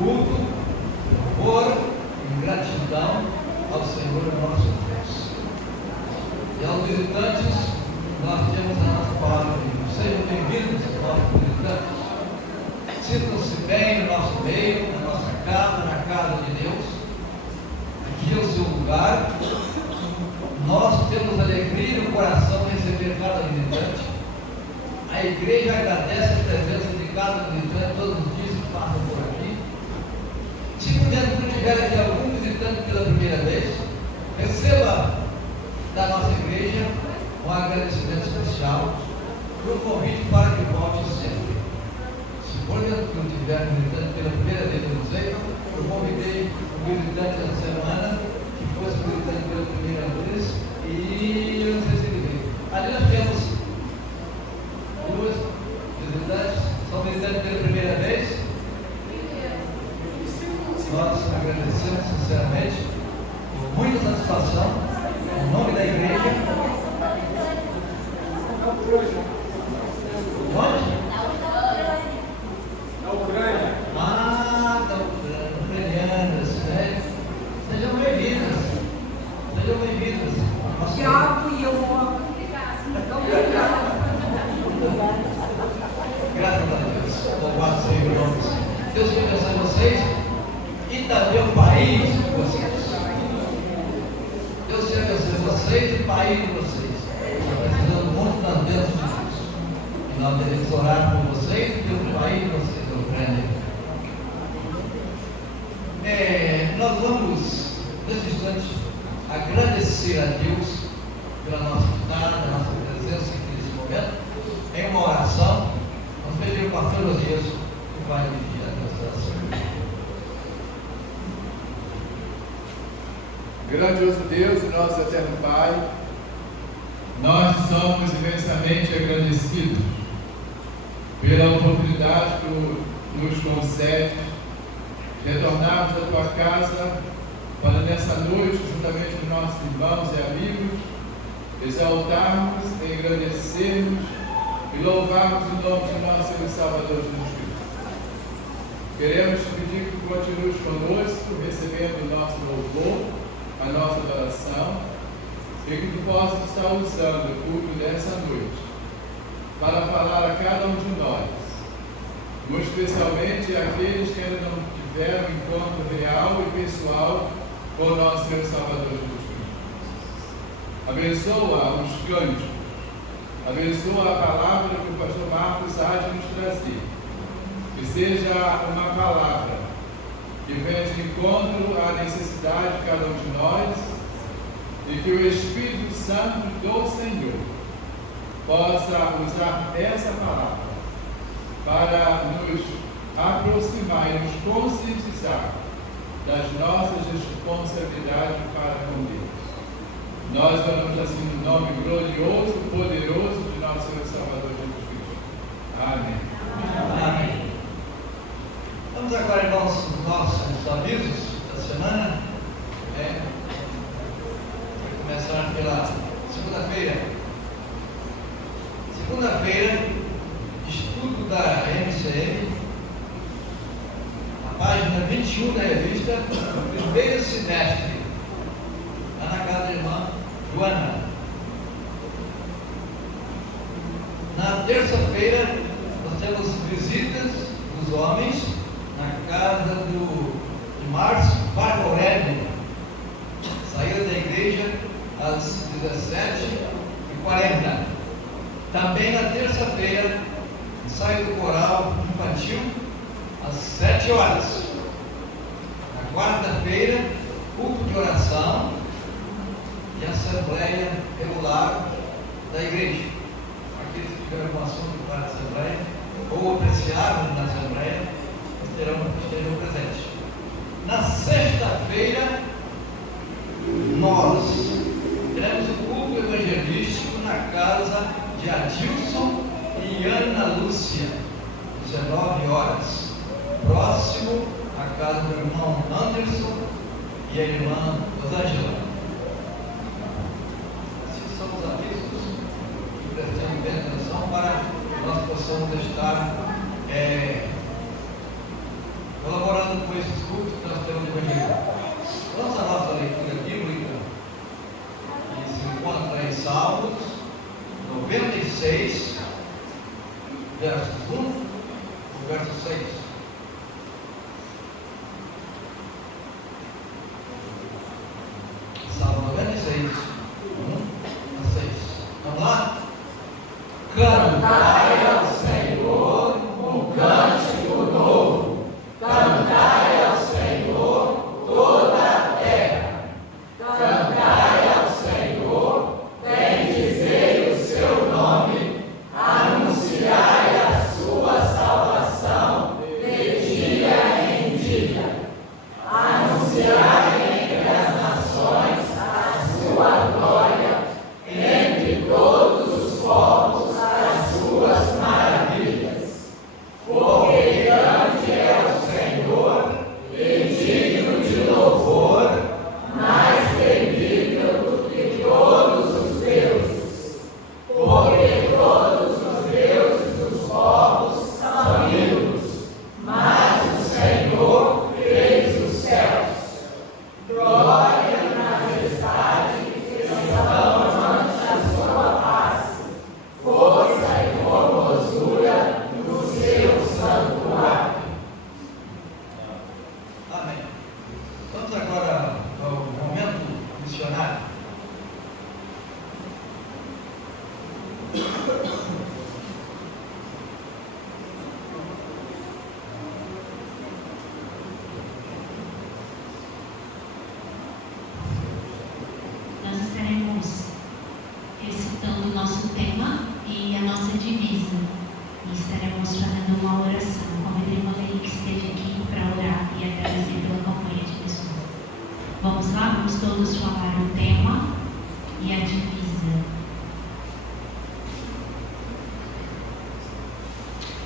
culto, louvor e gratidão ao Senhor nosso Deus. E aos visitantes, nós temos a nossa palavra de Deus. Sejam bem-vindos, nossos visitantes. Sintam-se bem no nosso meio, na nossa casa, na casa de Deus. Aqui é o seu lugar. Nós temos alegria no coração de receber cada visitante. A igreja agradece a presença de cada visitante todos os dias que passam por aqui. Se porventura tiver aqui algum visitante pela primeira vez, receba da nossa igreja um agradecimento especial e um convite para que volte sempre. Se porventura tiver um visitante pela primeira vez, eu não sei, eu convidei um visitante essa semana que fosse visitante pela primeira vez e eu não sei se ele veio. Ali nós temos duas visitantes, são visitantes pela primeira vez. Nós agradecemos sinceramente, com muita satisfação, em nome da igreja. Onde? Na Ucrânia. Ah, da Ucrânia, ucranianas, né? Sejam bem-vindas. Sejam bem-vindas. Tiago e eu vou. Graças a Deus. Louvado seja o nome do Senhor. Deus abençoe vocês e também o país de vocês. Deus te abençoe vocês e o país de vocês. Está precisando muito das bênçãos de Deus. E nós devemos orar por vocês e pelo país de vocês, da Ucrânia. Nós vamos, nesse instante, agradecer a Deus pela nossa estada, pela nossa presença aqui nesse momento, em uma oração. Vamos pedir o pastor Osias que vai dirigir a nossa oração. Grandioso Deus e nosso eterno Pai, nós somos imensamente agradecidos pela oportunidade que nos concede de retornarmos à tua casa para nessa noite, juntamente com nossos irmãos e amigos, exaltarmos, engrandecermos e louvarmos o nome de nosso Senhor e Salvador Jesus Cristo. Queremos te pedir que continues conosco, recebendo o nosso louvor, a nossa adoração, e que tu possas estar usando o culto dessa noite para falar a cada um de nós, muito especialmente aqueles que ainda não tiveram um encontro real e pessoal com o nosso Senhor e Salvador Jesus Cristo. Abençoa os cânticos, abençoa a palavra que o pastor Marcos há de nos trazer, que seja uma palavra que venha de encontro à necessidade de cada um de nós e que o Espírito Santo do Senhor possa usar essa palavra para nos aproximar e nos conscientizar das nossas responsabilidades para com Deus. Nós oramos assim no nome glorioso, poderoso de nosso Senhor e Salvador Jesus Cristo. Amém. Amém. Vamos agora, irmãos, nossos avisos da semana. Vai começar pela segunda-feira. Segunda-feira, estudo da MCM, na página 21 da revista, primeiro semestre, lá na casa da irmã Joana. Na terça-feira, nós temos visitas dos homens na casa de Márcio Marco Aurélio. Saída da igreja às 17h40. Também na terça-feira, ensaio do coral infantil às 7 horas. Na quarta-feira, culto de oração e assembleia regular da igreja. Aqueles que tiveram um assunto para a assembleia ou apreciaram na assembleia estejam presentes. Na sexta-feira, nós teremos o culto evangelístico na casa de Adilson e Ana Lúcia, 19 horas, próximo à casa do irmão Anderson e a irmã Rosângela. Esses são os avisos que prestamos bem atenção para que nós possamos estar colaborando com Cantai ao Senhor um cântico novo. Cantai ao Senhor toda a terra. Cantai ao Senhor, bendizei o seu nome, anunciai a sua salvação de dia em dia. Anunciai entre as nações a sua glória, entre todos os povos as suas maravilhas. Porque grande é o Senhor e digno de louvor, mais temível do que todos os deuses. Porque todos os deuses dos povos são ídolos, mas o Senhor fez os céus. Glória e majestade estão ante a sua face, força e formosura no seu santuário. Amém. Vamos agora ao momento missionário. Nós estaremos recitando o nosso tema e a nossa divisa. E estaremos fazendo uma oração. Convidei a Maria que esteja aqui para orar e agradecer pela companhia de pessoas. Vamos lá? Vamos todos falar o tema e a divisa.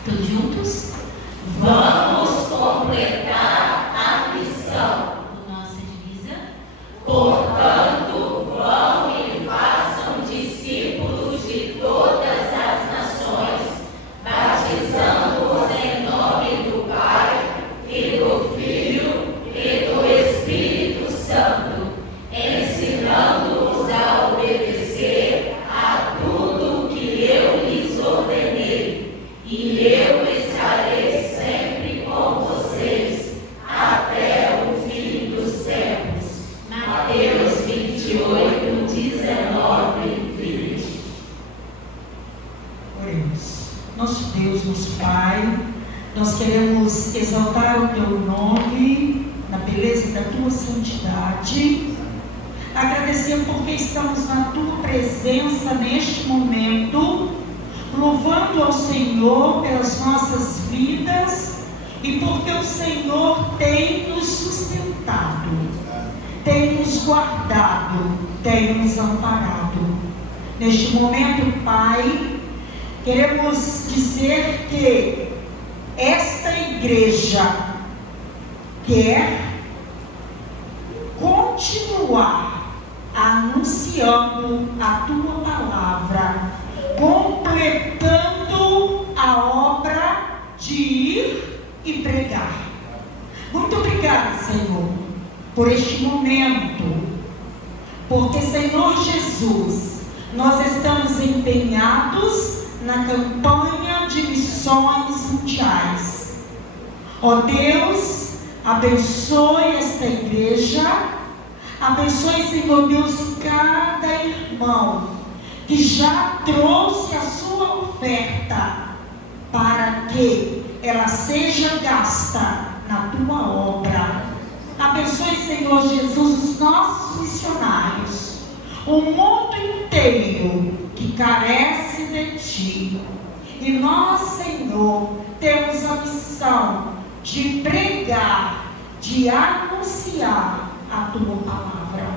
Todos juntos? Vamos completar a missão. Nossa divisa. Portanto, vão e façam discípulos de todas as nações, batizando-os em nome do Pai, e do Filho, e do Espírito Santo, ensinando-os a obedecer a tudo o que eu lhes ordenei. E eu estarei sempre com vocês até o fim dos tempos. Mateus 28, 19 e 20. Oremos. Nosso Deus, nosso Pai, nós queremos exaltar o Teu nome na beleza da Tua santidade. Agradecer porque estamos na Tua presença neste momento, louvando ao Senhor pelas nossas vidas e porque o Senhor tem nos sustentado, tem nos guardado, tem nos amparado. Neste momento, Pai, queremos dizer que esta igreja quer continuar anunciando a Tua palavra, completando a obra de ir e pregar. Muito obrigada, Senhor, por este momento, porque, Senhor Jesus, nós estamos empenhados na campanha de missões mundiais. Ó Deus, abençoe esta igreja, abençoe, Senhor Deus, cada irmão que já trouxe a sua oferta para que ela seja gasta na Tua obra. Abençoe, Senhor Jesus, os nossos missionários, o mundo inteiro que carece de Ti. E nós, Senhor, temos a missão de pregar, de anunciar a Tua palavra.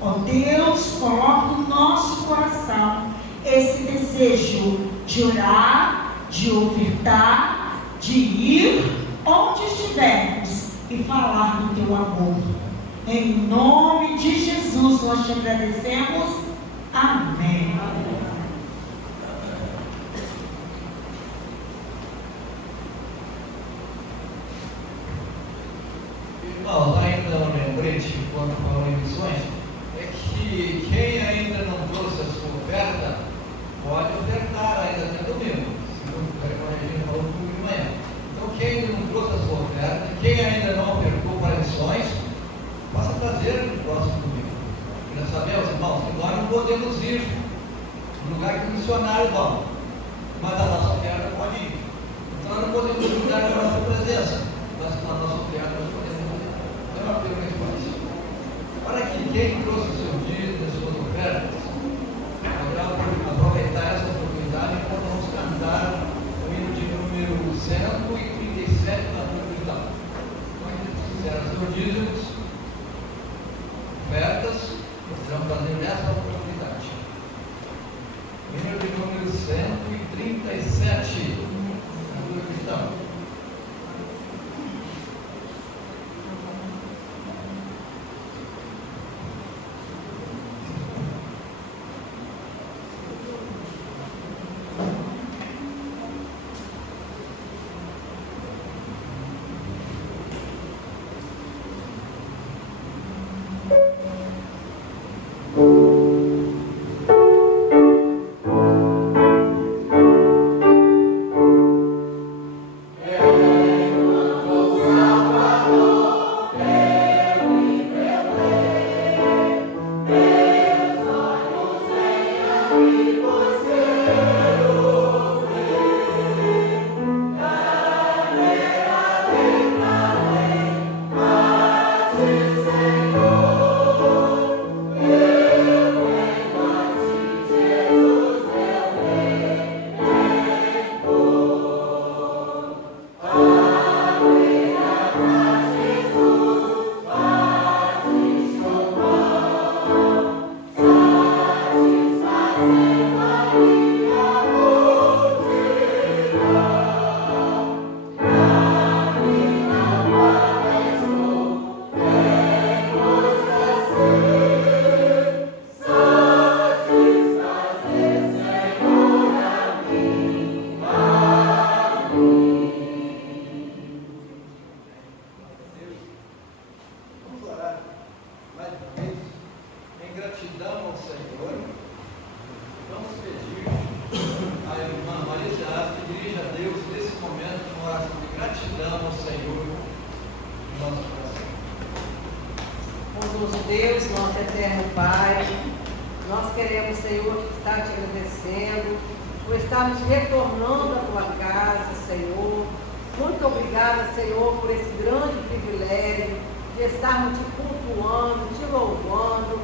Ó Deus, coloca no nosso coração esse desejo de orar, de ofertar, de ir onde estivermos e falar do Teu amor. Em nome de Jesus nós te agradecemos. Amém. Irmãos, ainda um lembrete quando falou em missões, é que quem ainda não trouxe a sua oferta, pode ofertar ainda até domingo, segundo o que falou comigo de manhã. Então, quem ainda não trouxe a sua oferta, quem ainda não ofertou para missões, possa trazer no próximo domingo. E nós sabemos, irmãos, que nós não podemos ir no lugar que o missionário vão. mas a nossa oferta pode ir. Então nós não podemos duvidar da nossa presença, mas na nossa oferta nós podemos ir. Então é uma pergunta que faz. Para que quem trouxe o seu dízimo e suas ofertas, aproveitar essa oportunidade enquanto vamos cantar o hino de número 137 da Bíblia Cristã. Fizeram seus dízimos, ofertas, vamos fazer nessa oportunidade. Hino de número 137 da Bíblia Cristã. Bondoso Deus, nosso eterno Pai, nós queremos, Senhor, estar te agradecendo por estarmos retornando à tua casa, Senhor. Muito obrigada, Senhor, por esse grande privilégio de estarmos te cultuando, te louvando,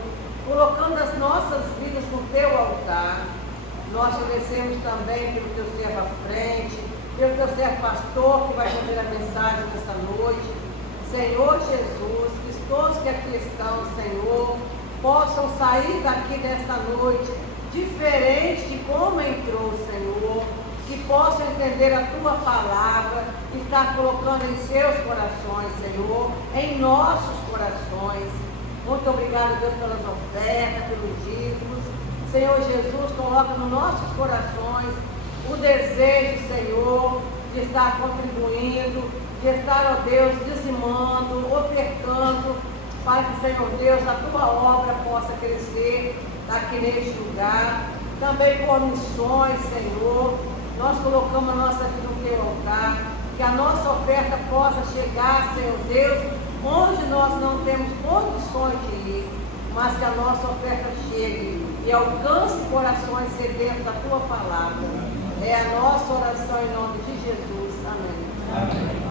colocando as nossas vidas no teu altar. Nós te agradecemos também pelo teu servo à frente, pelo teu servo pastor que vai fazer a mensagem desta noite. Senhor Jesus, que todos que aqui estão, Senhor, possam sair daqui desta noite diferente de como entrou, Senhor, que possam entender a tua palavra, que está colocando em seus corações, Senhor, em nossos corações. Muito obrigado, Deus, pelas ofertas, pelos dízimos. Senhor Jesus, coloca nos nossos corações o desejo, Senhor, de estar contribuindo, de estar, ó Deus, dizimando, ofertando, para que, Senhor Deus, a tua obra possa crescer aqui neste lugar. Também por missões, Senhor, nós colocamos a nossa vida no teu altar, que a nossa oferta possa chegar, Senhor Deus, onde nós não temos condições de ir, mas que a nossa oferta chegue e alcance corações sedentos da tua palavra. É a nossa oração em nome de Jesus. Amém. Amém.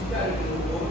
Espero que o outro.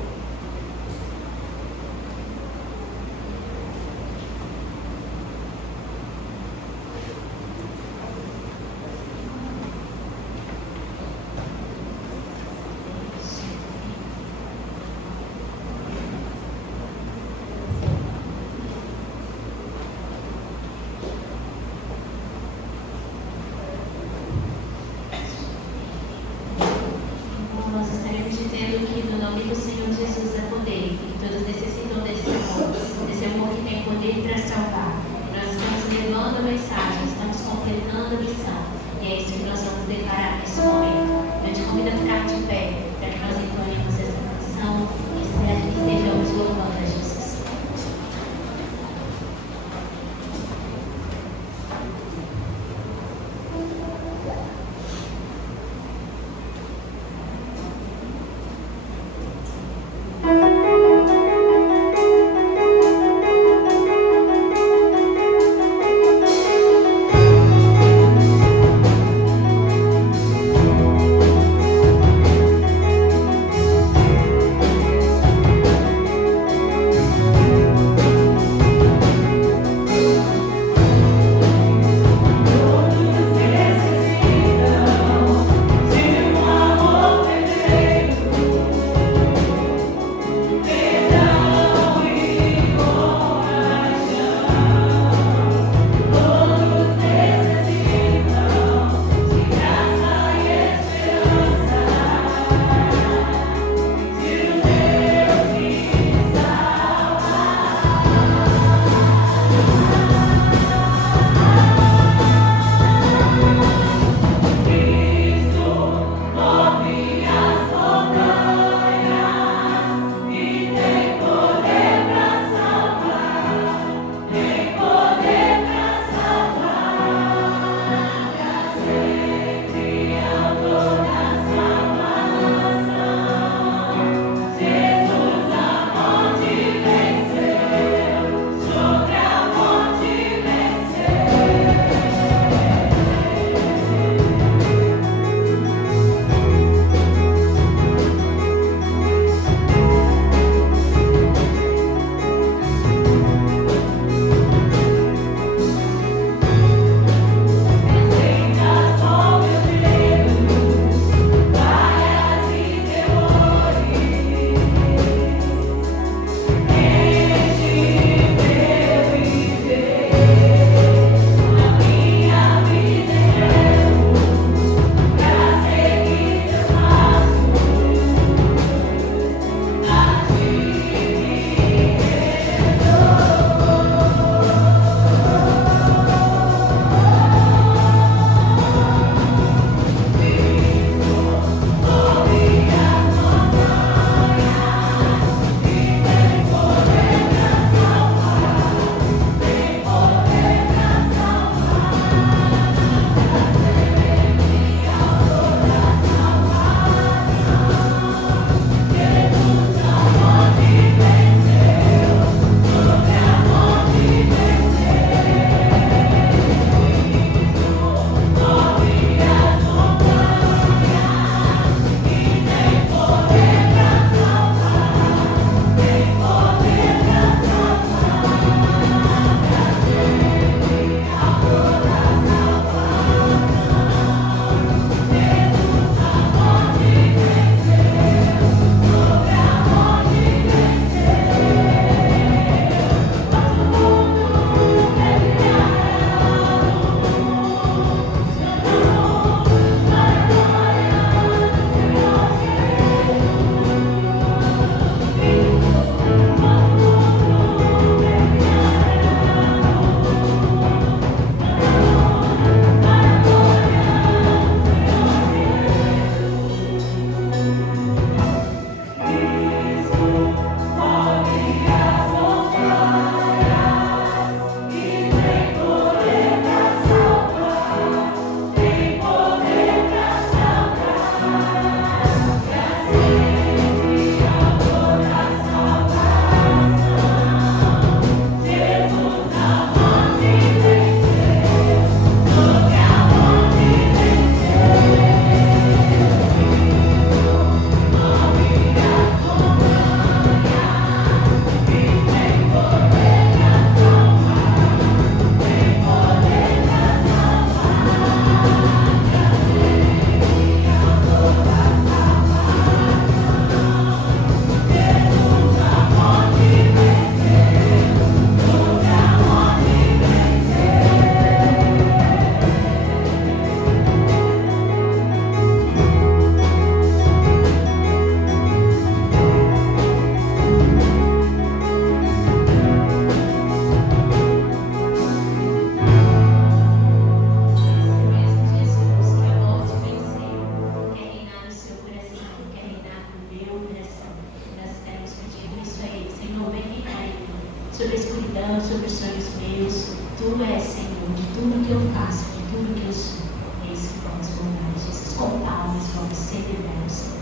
sobre os sonhos meus. Tu és, Senhor, de tudo que eu faço, de tudo que eu sou. É isso que vamos louvar, Jesus. Com palmas, vamos celebrar o Senhor.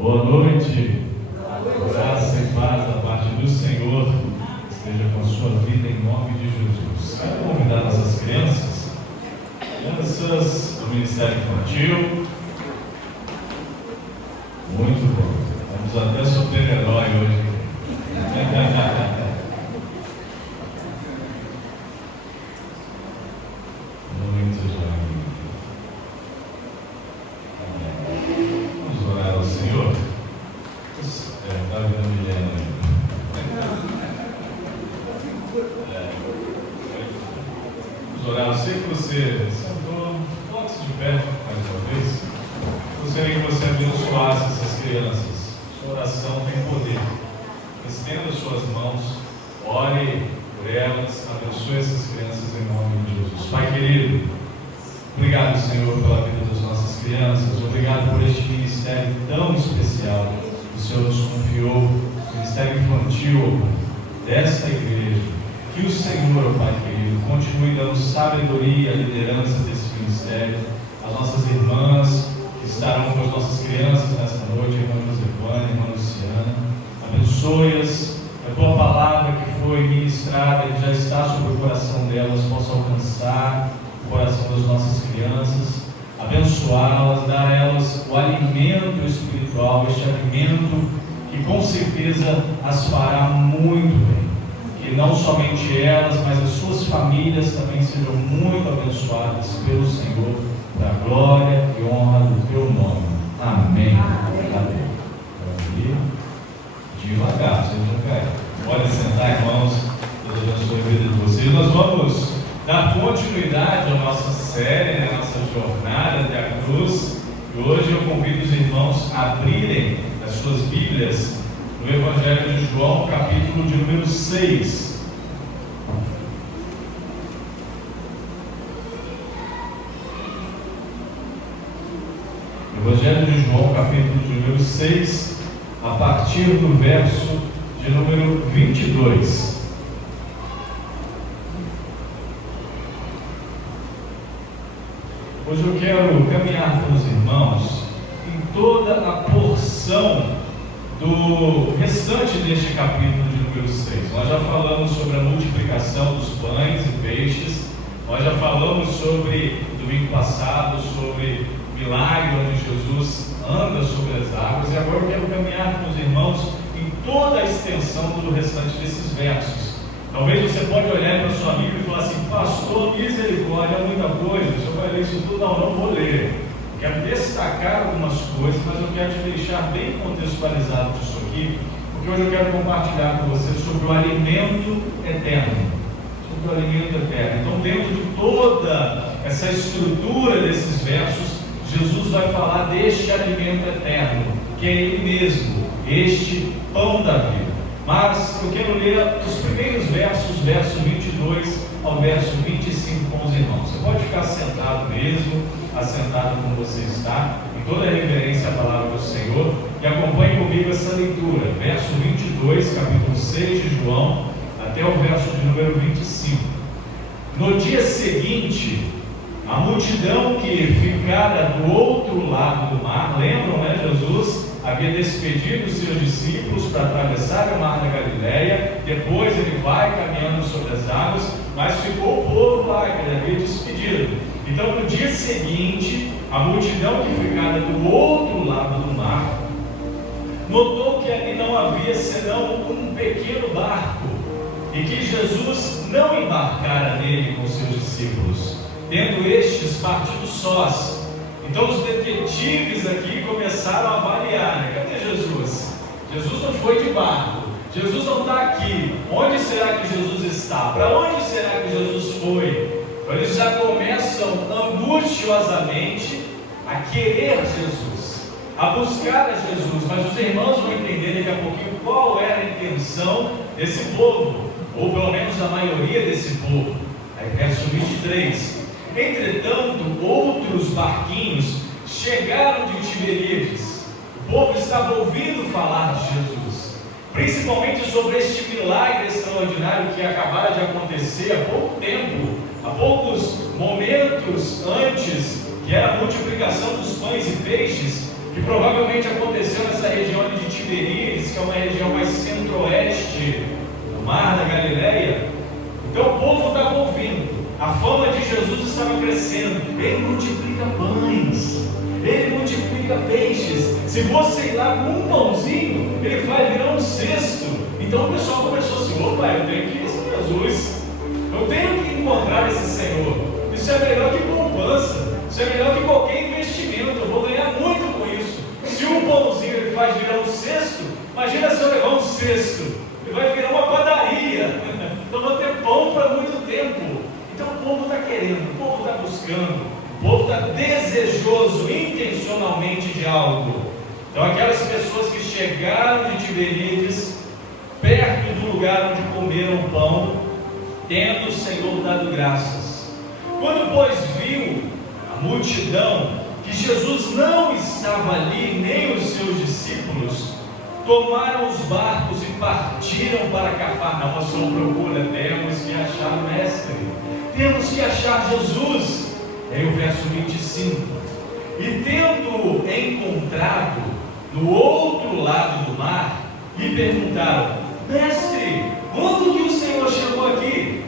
Boa noite. Graça e paz da parte do Senhor esteja com a sua vida em nome de Jesus. Quero convidar nossas crianças do Ministério Infantil. Muito bom. Vamos até super-herói hoje. Muito bem. Vamos orar ao Senhor. Está vendo Milena aí? Vamos orar. Eu sei que você sentou, coloque-se de pé mais uma vez. Gostaria que você abençoasse essas crianças. Sua oração tem poder. Estenda suas mãos, ore por elas, abençoe essas crianças em nome de Jesus. Pai querido, obrigado, Senhor, pela vida das nossas crianças. Obrigado por este ministério tão especial que o Senhor nos confiou, o ministério infantil desta igreja. Que o Senhor, Pai querido, continue dando sabedoria à liderança desse ministério, às nossas irmãs que estarão com as nossas crianças nesta noite, a irmã Josefana, a irmã Luciana. Abençoe-as, a tua palavra que foi ministrada e já está sobre o coração delas possa alcançar o coração das nossas crianças, abençoá-las, dar a elas o alimento espiritual, este alimento que com certeza as fará muito bem. Que não somente elas, mas as suas famílias também sejam muito abençoadas pelo Senhor, para a glória e honra do teu nome. Amém. Amém. Devagar, você já cai. Pode sentar, irmãos. Deus abençoe a vida de vocês. Nós vamos dar continuidade à nossa série, à nossa jornada até a cruz. E hoje eu convido os irmãos a abrirem as suas Bíblias no Evangelho de João, capítulo de número 6. Evangelho de João, capítulo de número 6, a partir do verso de número 22. Hoje eu quero caminhar com os irmãos em toda a porção do restante deste capítulo de número 6. Nós já falamos sobre a multiplicação dos pães e peixes, nós já falamos sobre, domingo passado, sobre o milagre onde Jesus anda sobre as águas, e agora eu quero caminhar com os irmãos em toda a extensão do restante desses versos. Talvez você pode olhar para a sua Bíblia e falar assim: pastor, misericórdia, é muita coisa, o senhor vai ler isso tudo? Não vou ler. Quero destacar algumas coisas, mas eu quero te deixar bem contextualizado disso aqui, porque hoje eu quero compartilhar com você sobre o alimento eterno. Sobre o alimento eterno. Então, dentro de toda essa estrutura desses versos, Jesus vai falar deste alimento eterno, que é Ele mesmo, este pão da vida. Mas eu quero ler os primeiros versos, verso 22 ao verso 25 com os irmãos. Você pode ficar sentado mesmo, assentado como você está, em toda a reverência à palavra do Senhor, e acompanhe comigo essa leitura, verso 22, capítulo 6 de João, até o verso de número 25. No dia seguinte, a multidão que ficara do outro lado do mar, lembram, né? Jesus havia despedido os seus discípulos para atravessar o mar da Galileia, depois ele vai caminhando sobre as águas, mas ficou o povo lá que ele havia despedido. Então, no dia seguinte, a multidão que ficara do outro lado do mar notou que ali não havia senão um pequeno barco, e que Jesus não embarcara nele com seus discípulos, tendo estes partido sós. Então os detetives aqui começaram a avaliar, né? Cadê Jesus? Jesus não foi de barco, Jesus não está aqui. Onde será que Jesus está? Para onde será que Jesus foi? Então eles já começam angustiosamente a querer Jesus, a buscar a Jesus. Mas os irmãos vão entender daqui a pouquinho qual era a intenção desse povo, ou pelo menos a maioria desse povo. Aí verso 23: entretanto, outros barquinhos chegaram de Tiberíades. O povo estava ouvindo falar de Jesus, principalmente sobre este milagre extraordinário que acabara de acontecer há pouco tempo, há poucos momentos antes, que era a multiplicação dos pães e peixes. que provavelmente aconteceu nessa região de Tiberíades, que é uma região mais centro-oeste do mar da Galileia. Então o povo estava ouvindo, a fama de Jesus estava crescendo. Ele multiplica pães, ele multiplica peixes. Se você ir lá com um pãozinho, ele vai virar um cesto. Então o pessoal começou assim: opa, eu tenho que ir em Jesus, eu tenho que encontrar esse Senhor. Isso é melhor que poupança, isso é melhor que qualquer investimento, eu vou ganhar muito com isso. Se um pãozinho ele faz virar um cesto, imagina se eu levar um cesto, ele vai virar uma padaria. Então vou ter pão para muito tempo. Então o povo está querendo, o povo está buscando, o povo está desejoso intencionalmente de algo. Então aquelas pessoas que chegaram de Tiberíades, perto do lugar onde comeram pão, tendo o Senhor dado graças. Quando pois viu a multidão que Jesus não estava ali, nem os seus discípulos, tomaram os barcos e partiram para Cafarnaum. A sua procura: temos que achar o Mestre, temos que achar Jesus. É o verso 25. E tendo encontrado no outro lado do mar, lhe perguntaram: Mestre, quando que o Senhor chegou aqui?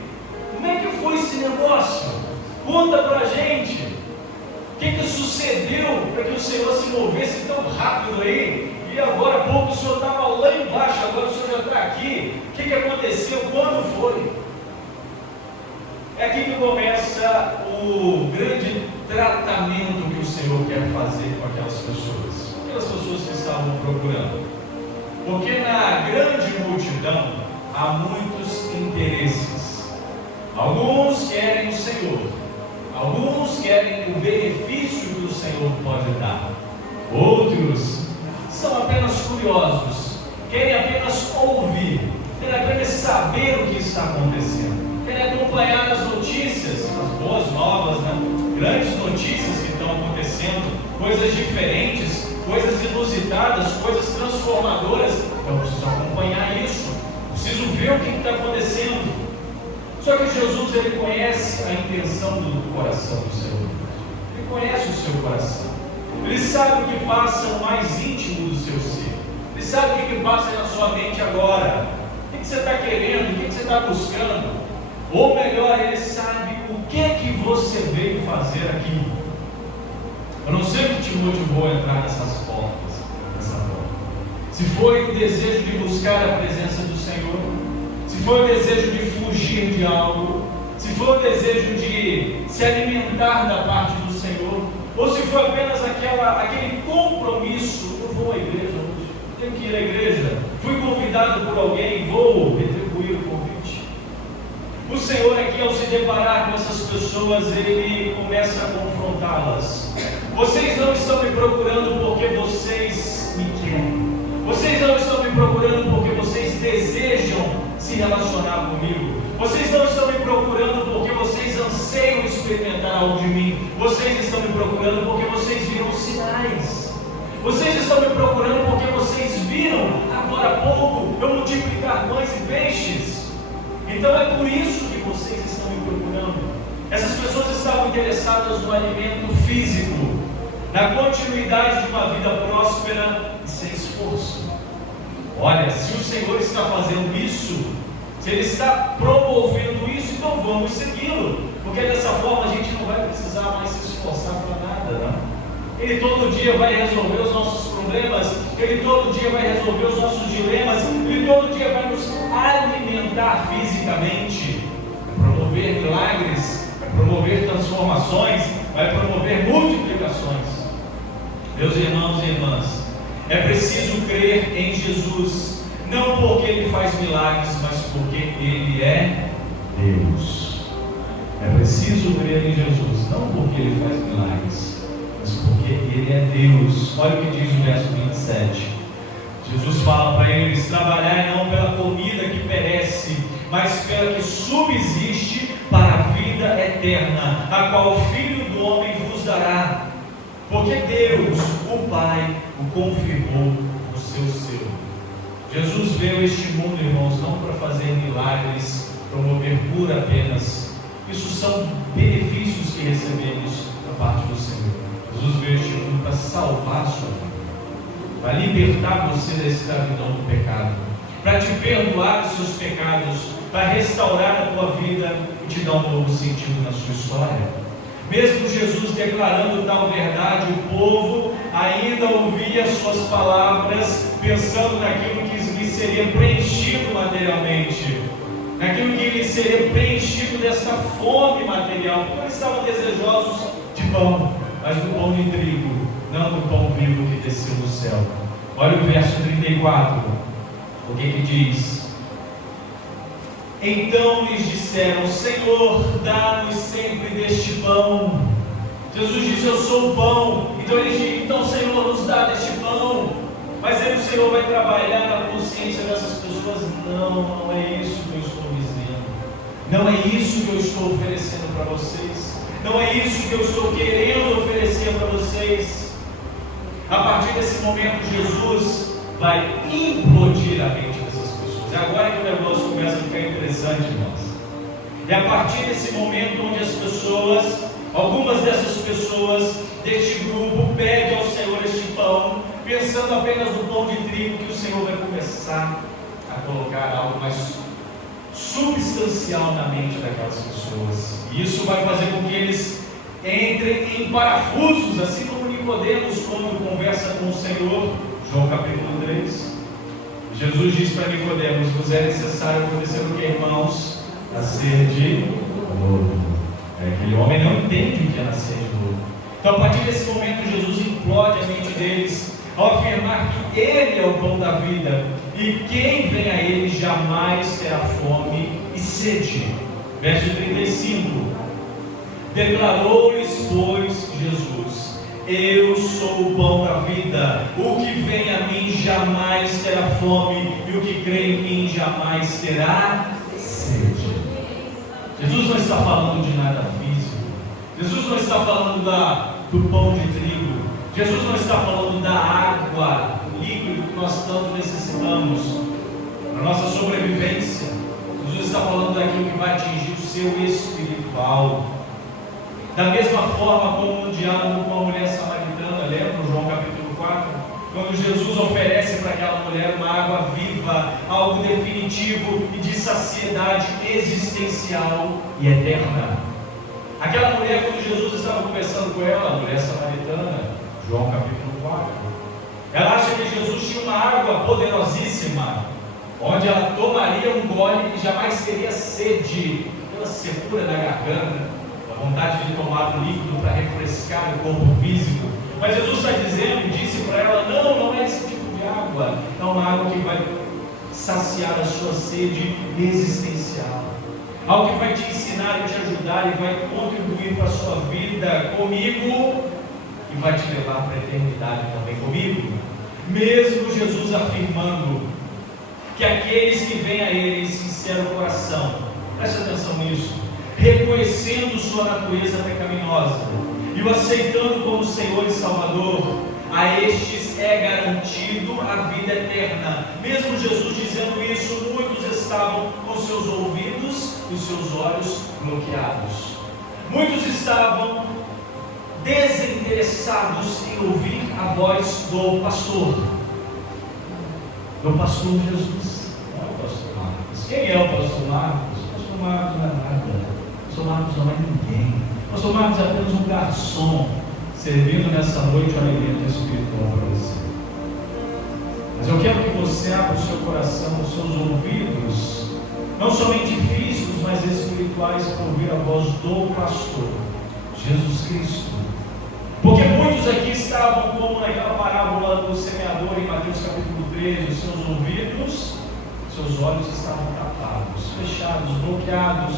Como é que foi esse negócio? Conta para a gente. O que sucedeu para que o Senhor se movesse tão rápido aí? E agora há pouco o Senhor estava lá embaixo, agora o Senhor já está aqui. O que aconteceu? Quando foi? É aqui que começa o grande tratamento que o Senhor quer fazer com aquelas pessoas que estavam procurando. Porque na grande multidão há muitos interesses. Alguns querem o Senhor, alguns querem o benefício que o Senhor pode dar, outros são apenas curiosos, querem apenas ouvir, querem apenas saber o que está acontecendo, querem acompanhar as notícias, as boas novas, grandes notícias que estão acontecendo, coisas diferentes, coisas inusitadas, coisas transformadoras. Eu preciso acompanhar isso, preciso ver o que está acontecendo. Só que Jesus, ele conhece a intenção do coração do Senhor, ele conhece o seu coração, ele sabe o que passa o mais íntimo do seu ser, ele sabe o que passa na sua mente agora, o que você está querendo, o que você está buscando, ou melhor, ele sabe o que você veio fazer aqui. Eu não sei o que te motivou a entrar nessas portas, nessa porta. Se foi o desejo de buscar a presença do Senhor, se foi o desejo de fugir de algo, se foi o desejo de se alimentar da parte do Senhor, ou se foi apenas aquele compromisso: eu vou à igreja hoje, tenho que ir à igreja, fui convidado por alguém, vou retribuir o convite. O Senhor aqui, ao se deparar com essas pessoas, ele começa a confrontá-las. Vocês não estão me procurando porque vocês me querem, vocês não estão me procurando porque vocês desejam se relacionar comigo, vocês não estão me procurando porque vocês anseiam experimentar algo de mim, vocês estão me procurando porque vocês viram sinais, vocês estão me procurando porque vocês viram agora há pouco eu multiplicar pães e peixes. Então é por isso que vocês estão me procurando. Essas pessoas estavam interessadas no alimento físico, na continuidade de uma vida próspera e sem esforço. Olha, se o Senhor está fazendo isso, se Ele está promovendo isso, então vamos segui-lo, porque dessa forma a gente não vai precisar mais se esforçar para nada, não? Ele todo dia vai resolver os nossos problemas, Ele todo dia vai resolver os nossos dilemas, Ele todo dia vai nos alimentar fisicamente, vai promover milagres, vai promover transformações, vai promover multiplicações. Meus irmãos e irmãs, é preciso crer em Jesus, não porque Ele faz milagres, mas porque Ele é Deus. É preciso crer em Jesus, não porque Ele faz milagres, mas porque Ele é Deus. Olha o que diz o verso 27. Jesus fala para eles: trabalhai não pela comida que perece, mas pela que subsiste para a vida eterna, a qual o Filho do Homem vos dará. Porque Deus, o Pai, o confirmou no seu selo. Jesus veio a este mundo, irmãos, não para fazer milagres, promover cura apenas. Isso são benefícios que recebemos da parte do Senhor. Jesus veio a este mundo para salvar a sua vida. para libertar você da escravidão do pecado, para te perdoar os seus pecados, para restaurar a tua vida e te dar um novo sentido na sua história. Mesmo Jesus declarando tal verdade, o povo ainda ouvia suas palavras, pensando naquilo que lhe seria preenchido materialmente, naquilo que lhe seria preenchido dessa fome material, porque eles estavam desejosos de pão, mas do pão de trigo, não do pão vivo que desceu do céu. Olha o verso 34, o que diz? Então lhes disseram: Senhor, dá-nos sempre deste pão. Jesus disse: eu sou o pão. Então eles dizem: então Senhor, nos dá deste pão. Mas aí o Senhor vai trabalhar na consciência dessas pessoas. Não é isso que eu estou dizendo. Não é isso que eu estou oferecendo para vocês. Não é isso que eu estou querendo oferecer para vocês. A partir desse momento, Jesus vai implodir a mente dessas pessoas. É agora que o negócio começa a ficar interessante, irmãos. É a partir desse momento onde as pessoas, algumas dessas pessoas deste grupo, pedem ao Senhor este pão, pensando apenas no pão de trigo, que o Senhor vai começar a colocar algo mais substancial na mente daquelas pessoas. E isso vai fazer com que eles entrem em parafusos, assim como Nicodemos, quando conversa com o Senhor. João capítulo 3. Jesus diz para Nicodemos: vos é necessário acontecer o que, irmãos? Nascer de novo. Aquele homem não entende o que é nascer de novo. Então, a partir desse momento, Jesus implode a mente deles ao afirmar que Ele é o pão da vida, e quem vem a Ele jamais terá fome e sede. Verso 35: declarou-lhes, pois, Jesus: eu sou o pão da vida, o que vem a mim jamais terá fome, e o que crê em mim jamais terá sede. Jesus não está falando de nada físico. Jesus não está falando do pão de trigo. Jesus não está falando da água, do líquido que nós tanto necessitamos para a nossa sobrevivência. Jesus está falando daquilo que vai atingir o seu espiritual. Da mesma forma como no diálogo com a mulher samaritana, lembra, João capítulo 4? Quando Jesus oferece para aquela mulher uma água viva, algo definitivo e de saciedade existencial e eterna. Aquela mulher, quando Jesus estava conversando com ela, a mulher samaritana, João capítulo 4, ela acha que Jesus tinha uma água poderosíssima, onde ela tomaria um gole e jamais teria sede, pela secura da garganta, a vontade de tomar um líquido para refrescar o corpo físico. Mas Jesus está dizendo e disse para ela: não é esse tipo de água, é uma água que vai saciar a sua sede existencial, algo que vai te ensinar e te ajudar e vai contribuir para a sua vida comigo e vai te levar para a eternidade também comigo. Mesmo Jesus afirmando que aqueles que vêm a Ele em sincero coração, preste atenção nisso, reconhecendo sua natureza pecaminosa e o aceitando como Senhor e Salvador, a estes é garantido a vida eterna. Mesmo Jesus dizendo isso, muitos estavam com seus ouvidos e seus olhos bloqueados. Muitos estavam desinteressados em ouvir a voz do pastor Jesus. Não é o pastor Marcos. Quem é o pastor Marcos? O pastor Marcos não é nada. O pastor Marcos não é ninguém. O pastor Marcos é apenas um garçom servindo nessa noite o alimento espiritual para você. Mas eu quero que você abra o seu coração, os seus ouvidos, não somente físicos, mas espirituais, para ouvir a voz do pastor Jesus Cristo. Porque muitos aqui estavam como naquela parábola do semeador em Mateus capítulo 13, os seus ouvidos, seus olhos estavam tapados, fechados, bloqueados.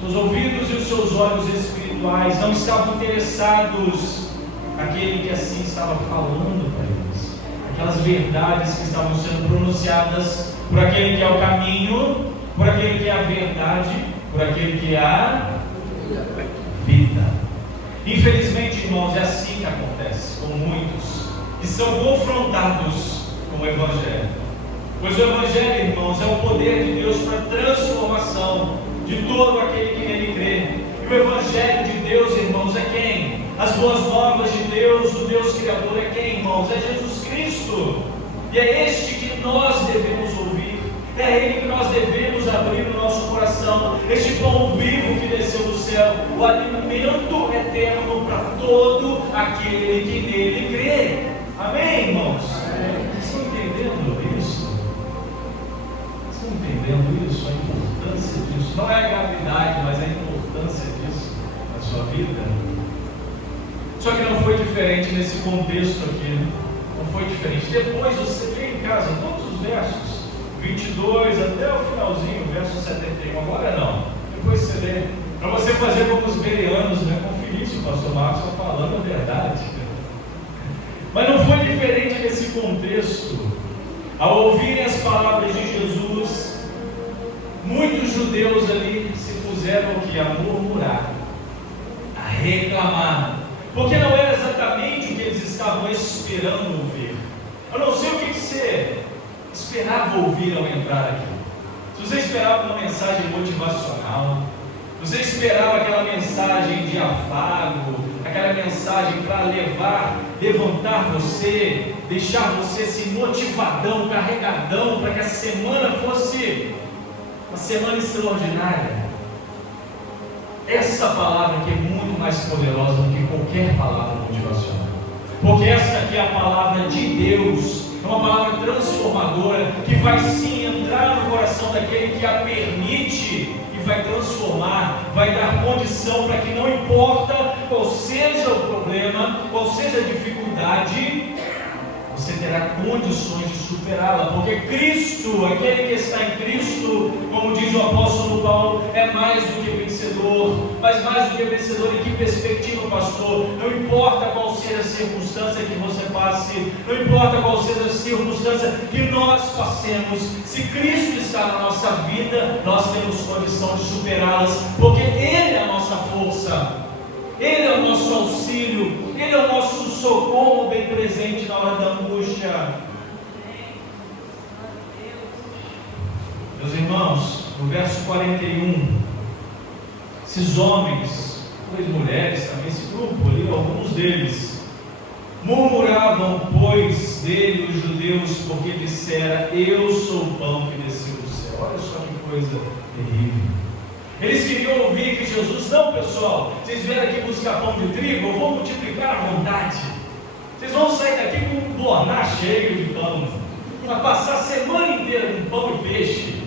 Seus ouvidos e os seus olhos espirituais não estavam interessados naquele que assim estava falando para eles, aquelas verdades que estavam sendo pronunciadas por aquele que é o caminho, por aquele que é a verdade, por aquele que é a vida. Infelizmente, irmãos, é assim que acontece com muitos que são confrontados com o Evangelho. Pois o Evangelho, irmãos, é o poder de Deus para a transformação de todo aquele que nele crê. E o Evangelho de Deus, irmãos, é quem? As boas novas de Deus, do Deus Criador, é quem, irmãos? É Jesus Cristo. E é este que nós devemos ouvir. É Ele que nós devemos abrir o nosso coração. Este pão vivo que desceu do céu, o alimento eterno para todo aquele que nele crê. Amém, irmãos? Vocês estão entendendo isso? Vocês estão entendendo isso? A importância disso? Não é a gravidade, mas a importância disso na sua vida. Só que não foi diferente nesse contexto aqui, né? Não foi diferente. Depois você lê em casa todos os versos, 22 até o finalzinho, verso 71. Agora não. Depois você lê. Para você fazer como os bereanos, né? Conferir se o pastor Marcos está falando a verdade. Mas não foi diferente nesse contexto. Ao ouvirem as palavras de Jesus, muitos judeus ali se puseram aqui a murmurar, a reclamar, porque não era exatamente o que eles estavam esperando ouvir. Eu não sei o que você esperava ouvir ao entrar aqui. Se você esperava uma mensagem motivacional, você esperava aquela mensagem de afago, aquela mensagem para levantar você, deixar você assim motivadão, carregadão, para que a semana fosse uma semana extraordinária. Essa palavra aqui é muito mais poderosa do que qualquer palavra motivacional, porque essa aqui é a palavra de Deus, é uma palavra transformadora, que vai sim entrar no coração daquele que a permite, e vai transformar, vai dar condição para que, não importa qual seja o problema, qual seja a dificuldade, você terá condições de superá-la, porque Cristo, aquele que está em Cristo, como diz o apóstolo Paulo, é mais do que vencedor. Mas mais do que vencedor, em que perspectiva, pastor? Não importa qual seja a circunstância que você passe, não importa qual seja a circunstância que nós passemos, se Cristo está na nossa vida, nós temos condição de superá-las, porque Ele é a nossa força, Ele é o nosso auxílio, Ele é o nosso socorro bem presente na hora da angústia. Meus irmãos, no verso 41, esses homens, 2 mulheres também, esse grupo ali, alguns deles, murmuravam, pois, dele os judeus, porque dissera: eu sou o pão que desceu do céu. Olha só que coisa terrível. Eles queriam ouvir que Jesus: não, pessoal, vocês vieram aqui buscar pão de trigo, eu vou multiplicar à vontade. Vocês vão sair daqui com um bornar cheio de pão, para passar a semana inteira com pão e peixe.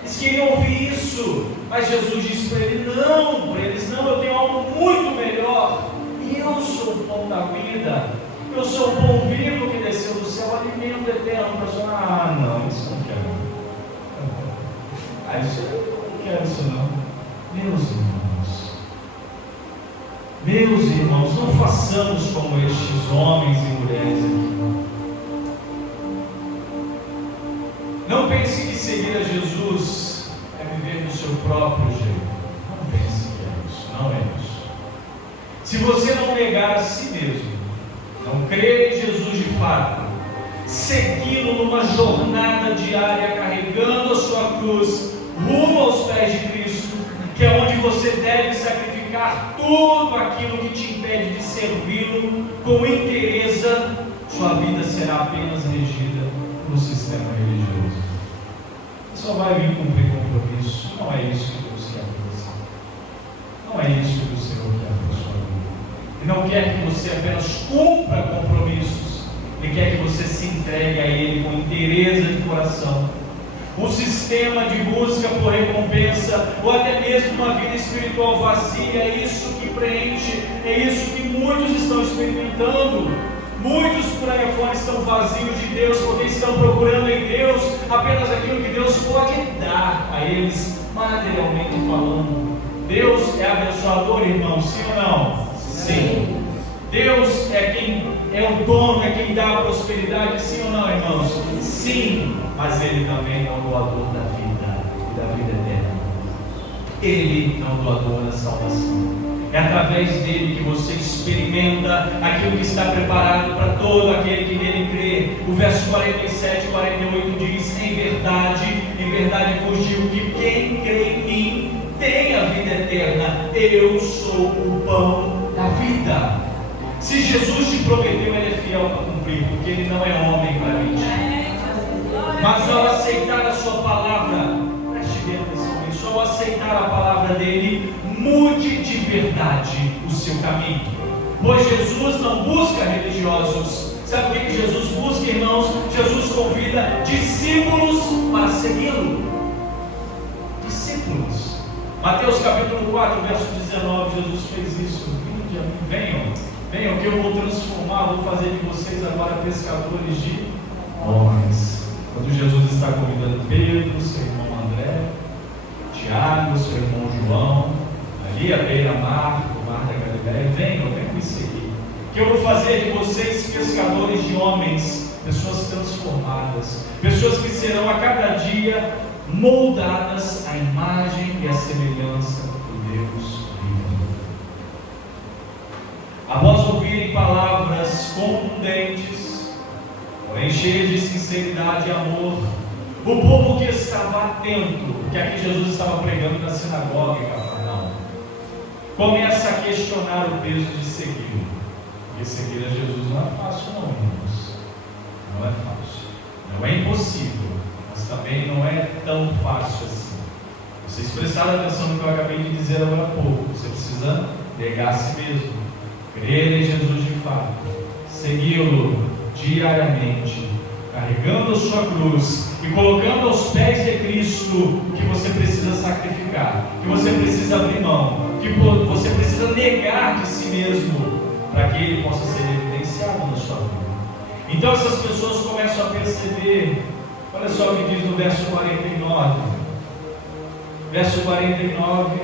Eles queriam ouvir isso, mas Jesus disse para eles: não, eu tenho algo muito melhor. Eu sou o pão da vida, eu sou o pão vivo que desceu do céu, alimento eterno. Pessoal, não, isso não quero. Isso eu não quero isso não. Meus irmãos, não façamos como estes homens e mulheres aqui. Não pense que seguir a Jesus é viver do seu próprio jeito. Não pense que é isso, não é isso. Se você não negar a si mesmo, não crer em Jesus de fato, segui-lo numa jornada diária, carregando a sua cruz rumo aos pés de Cristo, que é onde você deve sacrificar tudo aquilo que te impede de servi-lo com inteireza, sua vida será apenas regida no sistema religioso. Você só vai vir cumprir compromisso. Não é isso que Deus quer para você. Não é isso que o Senhor quer para a sua vida. Ele não quer que você apenas cumpra compromissos, Ele quer que você se entregue a Ele com inteireza de coração. Um sistema de busca por recompensa, ou até mesmo uma vida espiritual vazia, é isso que preenche, é isso que muitos estão experimentando. Muitos por aí afora estão vazios de Deus, porque estão procurando em Deus apenas aquilo que Deus pode dar a eles, materialmente falando. Deus é abençoador, irmão, sim ou não? Sim. Deus é quem é o dono, é quem dá a prosperidade, sim ou não, irmãos? Sim, mas Ele também é o doador da vida e da vida eterna. Ele é o doador da salvação. É através dele que você experimenta aquilo que está preparado para todo aquele que nele crê. O verso 47 e 48 diz: em verdade vos digo que quem crê em mim tem a vida eterna. Eu sou o pão da vida. vida. Se Jesus te prometeu, Ele é fiel para cumprir, porque Ele não é homem para mentir. Mas ao aceitar a sua palavra, preste bem atenção nisso, ao aceitar a palavra dele, mude de verdade o seu caminho. Pois Jesus não busca religiosos. Sabe o que Jesus busca, irmãos? Jesus convida discípulos para segui-lo. Discípulos. Mateus capítulo 4, verso 19, Jesus fez isso. Vinde a mim, venham que eu vou transformar, vou fazer de vocês agora pescadores de homens. Quando Jesus está convidando Pedro, seu irmão André, Tiago, seu irmão João, ali à beira-mar, o mar da Galileia, venham me seguir, que eu vou fazer de vocês pescadores de homens, pessoas transformadas, pessoas que serão a cada dia moldadas à imagem e à semelhança do Deus vivo. Após ouvirem palavras contundentes, porém cheias de sinceridade e amor, o povo que estava atento, porque aqui Jesus estava pregando na sinagoga em Cafarnaum, começa a questionar o peso de segui-lo. Porque seguir a Jesus não é fácil, não, irmãos. Não é fácil. Não é impossível, mas também não é tão fácil assim. Vocês prestaram atenção no que eu acabei de dizer agora há pouco. Você precisa negar a si mesmo, crer em Jesus de fato, segui-lo diariamente, carregando a sua cruz e colocando aos pés de Cristo o que você precisa sacrificar, que você precisa abrir mão, que você precisa negar de si mesmo, para que Ele possa ser evidenciado na sua vida. Então essas pessoas começam a perceber, olha só o que diz no verso 49, verso 49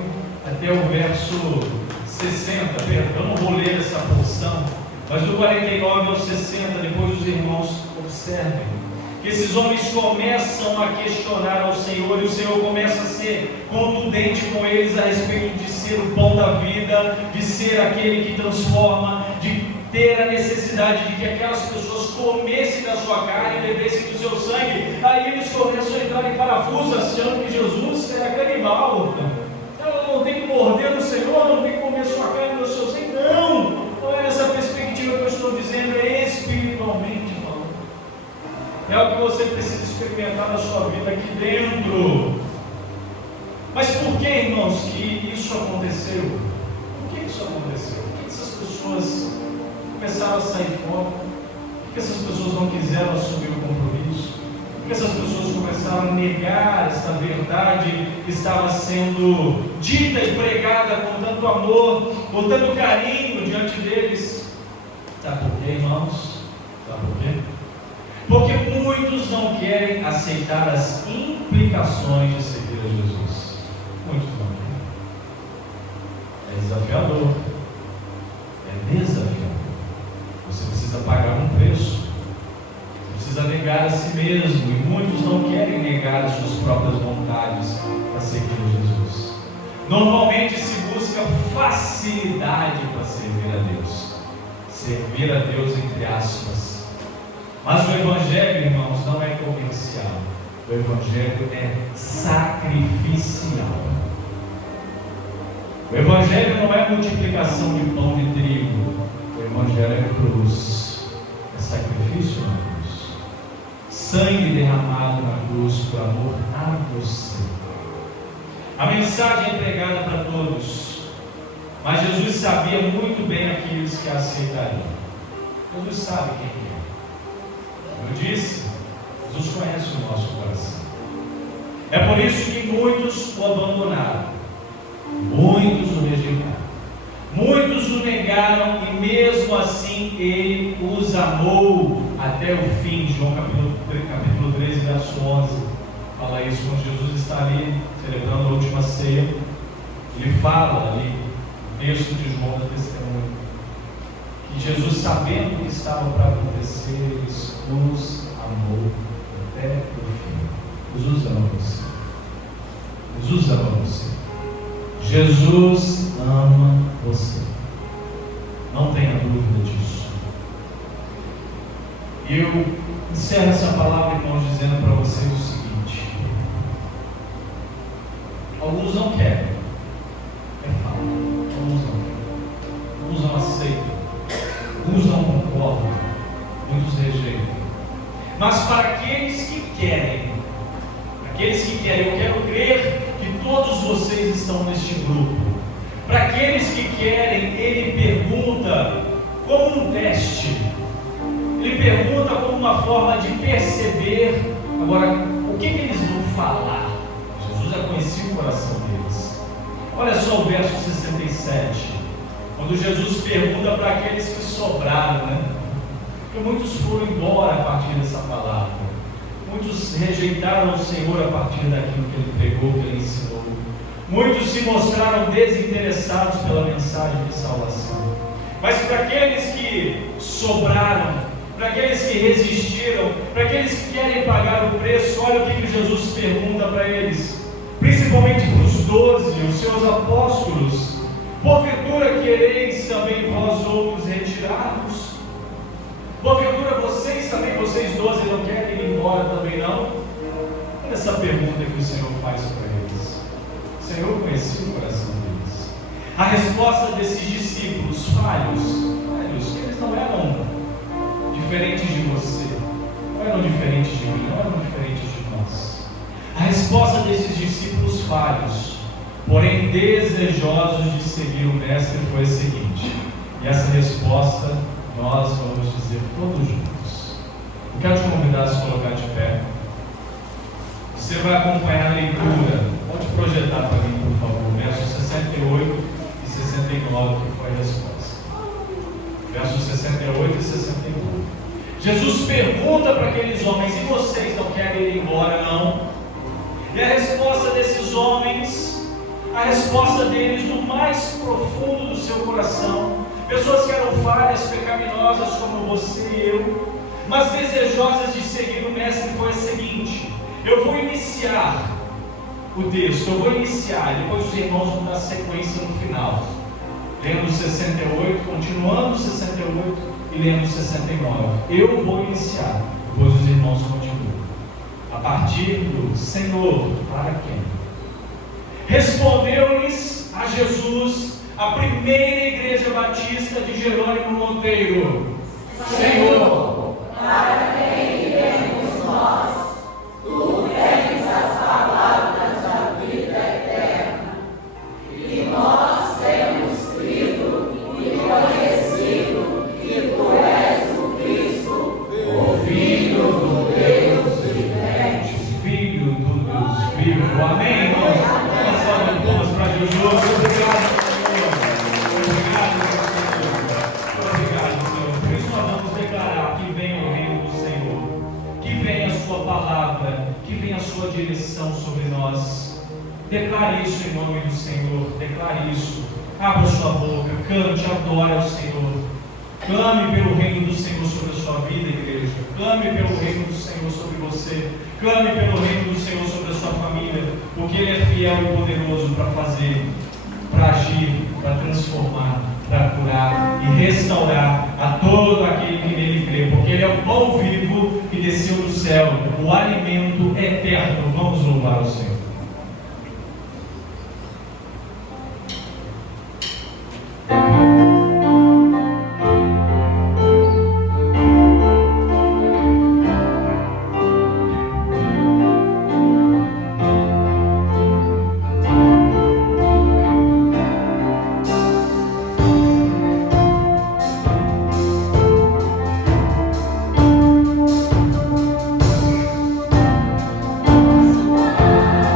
até o verso 60, eu não vou ler essa porção, mas do 49 ao 60, depois os irmãos observem que esses homens começam a questionar ao Senhor, e o Senhor começa a ser contundente com eles a respeito de ser o pão da vida, de ser aquele que transforma, de ter a necessidade de que aquelas pessoas comessem da sua carne e bebessem do seu sangue. Aí eles começam a entrar em parafuso, achando que Jesus era canibal. Eu não tenho que morder no Senhor, não tenho que comer sua carne, do seu sangue. Não é nessa perspectiva que eu estou dizendo, é espiritualmente falando. É o que você precisa experimentar na sua vida aqui dentro. Mas por que, irmãos, que isso aconteceu? Por que isso aconteceu? Por que essas pessoas começaram a sair fora? Por que essas pessoas não quiseram assumir o compromisso? Por que essas pessoas começaram a negar esta verdade que estava sendo dita e pregada com tanto amor, com tanto carinho diante deles? Sabe por quê, irmãos? Sabe por quê? Porque muitos não querem aceitar as implicações de seguir a Jesus. Muitos não querem. É desafiador. É desafiador. Você precisa pagar um preço. Você precisa negar a si mesmo. E muitos não querem negar as suas próprias vontades para seguir a Jesus. Normalmente se busca facilidade para servir a Deus. Servir a Deus entre aspas. Mas o Evangelho, irmãos, não é comercial. O Evangelho é sacrificial. O Evangelho não é multiplicação de pão de trigo. O Evangelho é cruz. É sacrifício na cruz. Sangue derramado na cruz por amor a você. A mensagem é pregada para todos. Mas Jesus sabia muito bem aqueles que a aceitariam. Jesus sabe quem é. Eu disse, Jesus conhece o nosso coração. É por isso que muitos o abandonaram, muitos o rejeitaram, muitos o negaram, e mesmo assim Ele os amou até o fim. João capítulo 13, verso 11, fala isso. Quando Jesus está ali celebrando a última ceia, Ele fala ali, no texto de João da testemunha, que Jesus, sabendo o que estava para acontecer, Ele os amou até o fim. Jesus ama você. Jesus ama você. Jesus ama você. Não tenha dúvida disso. E eu encerro essa palavra, irmãos, dizendo para vocês o seguinte: alguns não querem. É fato. Alguns não querem. Alguns não aceitam transformam, muitos rejeitam. Mas para aqueles que querem, eu quero crer que todos vocês estão neste grupo. Para aqueles que querem, ele pergunta como um teste, ele pergunta como uma forma de perceber. Agora, o que eles vão falar? Jesus já conhecia o coração deles. Olha só o verso 67, quando Jesus pergunta para aqueles que sobraram, né? Porque muitos foram embora a partir dessa palavra, muitos rejeitaram o Senhor a partir daquilo que ele pregou, que ele ensinou, muitos se mostraram desinteressados pela mensagem de salvação. Mas para aqueles que sobraram, para aqueles que resistiram, para aqueles que querem pagar o preço, olha o que Jesus pergunta para eles, principalmente para os 12, os seus apóstolos: porventura quereis também vós outros retirar-vos? Porventura vocês também, vocês 12, não querem ir embora também não? Olha essa pergunta que o Senhor faz para eles. O Senhor conhecia o coração deles. A resposta desses discípulos falhos, que eles não eram diferentes de você, não eram diferentes de mim, não eram diferentes de nós. A resposta desses discípulos falhos, porém desejosos de seguir o Mestre, foi a seguinte, e essa resposta nós vamos dizer todos juntos. Eu quero te convidar a se colocar de pé. Você vai acompanhar a leitura. Pode projetar para mim, por favor, versos 68 e 69, que foi a resposta. Versos 68 e 69. Jesus pergunta para aqueles homens: e vocês não querem ir embora, não? E a resposta desses homens, a resposta deles no mais profundo do seu coração, pessoas que eram falhas, pecaminosas como você e eu, mas desejosas de seguir o Mestre, foi a seguinte: eu vou iniciar o texto, e depois os irmãos vão dar sequência no final, lendo 68, continuando 68 e lendo 69. Eu vou iniciar, depois os irmãos continuam. A partir do Senhor, para quem? Respondeu-lhes a Jesus a primeira igreja batista de Jerônimo Monteiro: Senhor, para quem iremos nós? Tu tens as palavras da vida eterna, e nós temos crido e conhecido que tu és o Cristo, o Filho do Deus vivente. Filho do Deus vivo. Amém, irmãos? Uma salva de palmas para Jesus. Obrigado, Senhor. Obrigado, Senhor. Por isso nós vamos declarar que vem o reino do Senhor, que vem a sua palavra, que vem a sua direção sobre nós. Declare isso em nome do Senhor. Declare isso. Abra sua boca, cante, adore ao Senhor. Clame pelo reino do Senhor sobre a sua vida, igreja. Clame pelo reino do Senhor sobre você. Clame pelo reino do Senhor sobre a sua família, porque Ele é fiel e poderoso para fazer, para agir, para transformar, para curar e restaurar a todo aquele que nele crê, porque Ele é o pão vivo que desceu do céu, o alimento eterno. Vamos louvar o Senhor. Sua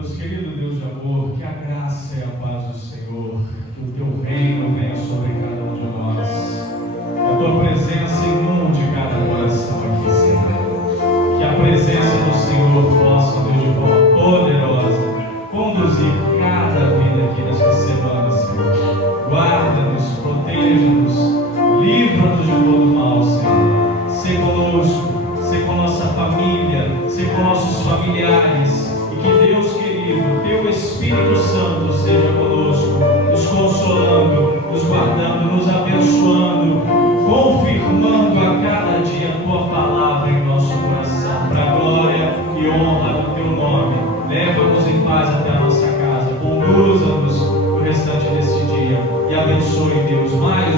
Deus querido, Deus de amor, que a graça e a paz do Senhor, que o teu reino venha sobre cada um de nós, que a tua presença inunde cada coração aqui, Senhor, que a presença do Senhor possa, Deus, de forma poderosa, conduzir cada vida aqui nesta semana, Senhor. Guarda-nos, proteja-nos, livra-nos de todo mal, Senhor. Sê conosco, sê com nossa família, sê com nossos familiares. E que Deus querido, teu Espírito Santo seja conosco, nos consolando, nos guardando, nos abençoando, confirmando a cada dia a tua palavra em nosso coração, para a glória e honra do teu nome. Leva-nos em paz até a nossa casa, conduza-nos no restante deste dia e abençoe, Deus, mais